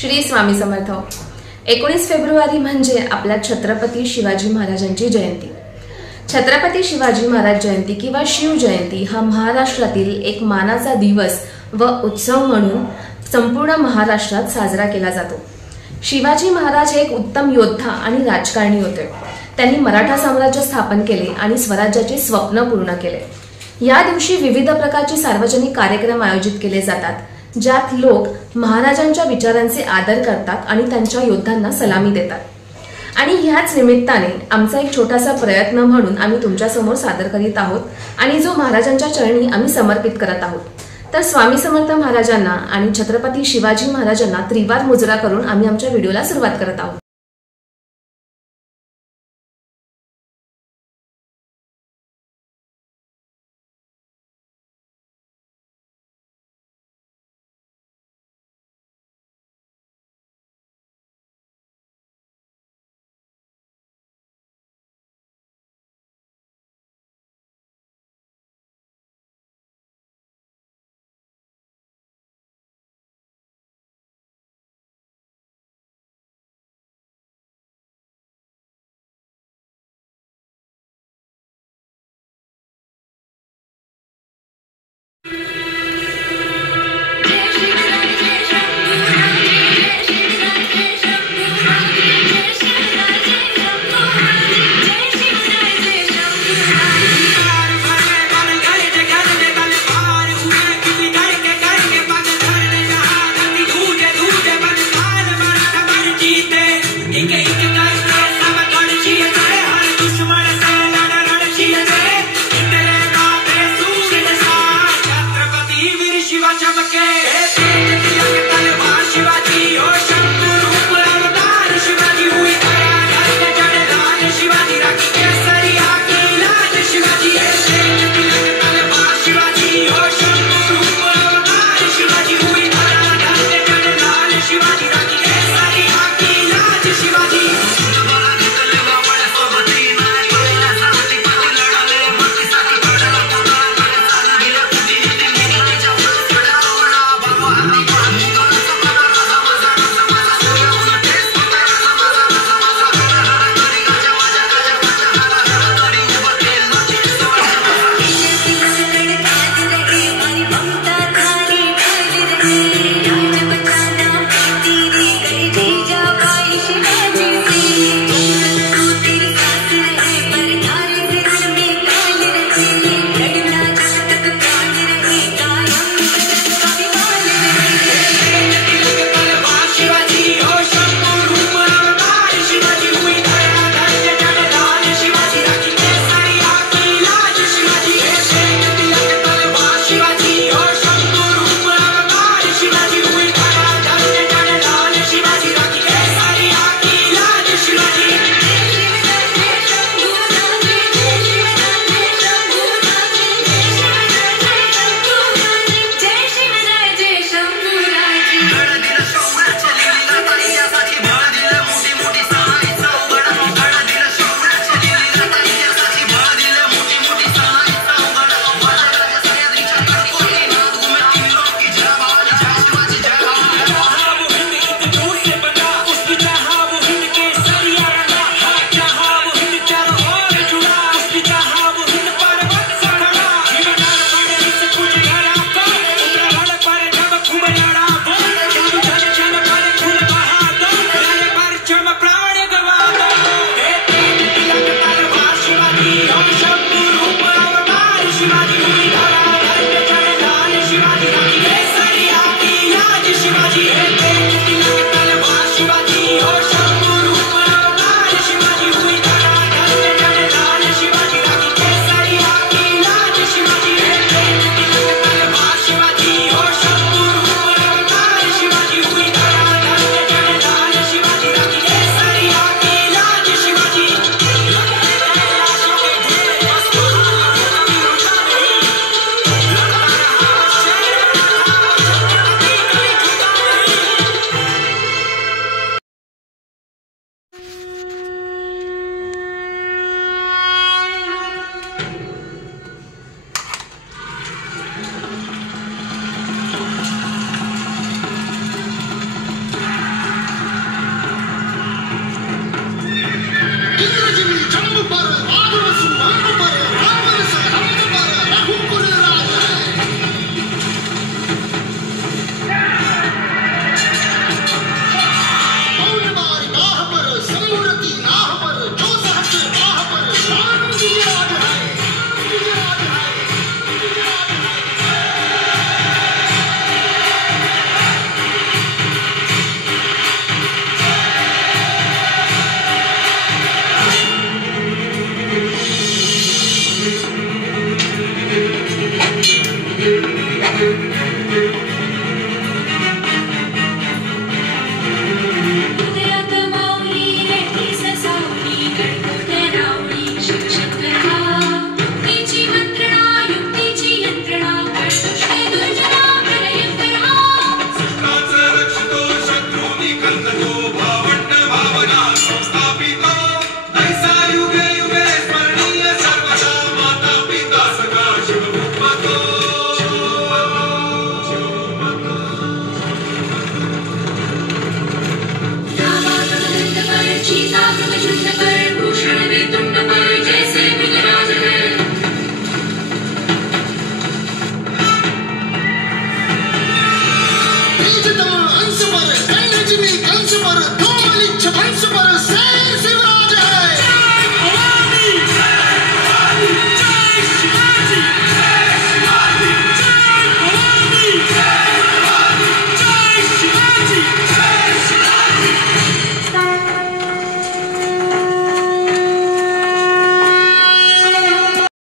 श्री स्वामी समर्थ। 19 फेब्रुवारी म्हणजे आपल्या छत्रपती शिवाजी महाराजांची जयंती। छत्रपती शिवाजी महाराज जयंती किंवा शिव जयंती हा महाराष्ट्रातील एक मानाचा दिवस व उत्सव म्हणून संपूर्ण महाराष्ट्रात साजरा केला जातो। शिवाजी महाराज हे एक उत्तम योद्धा आणि राजकारणी होते। त्यांनी मराठा साम्राज्य स्थापन केले आणि स्वराज्याचे स्वप्न पूर्ण केले। या दिवशी विविध प्रकारचे सार्वजनिक कार्यक्रम आयोजित केले जातात, ज्यात लोक महाराजांच्या विचारांचे आदर करतात आणि त्यांच्या योद्धांना सलामी देतात। आणि ह्याच निमित्ताने आमचा एक छोटासा प्रयत्न म्हणून आम्ही तुमच्या समोर सादर करीत आहोत आणि जो महाराजांच्या चरणी आम्ही समर्पित करत आहोत। तर स्वामी समर्थ महाराजांना आणि छत्रपती शिवाजी महाराजांना त्रिवार मुजरा करून आम्ही आमच्या व्हिडिओला सुरुवात करत आहोत।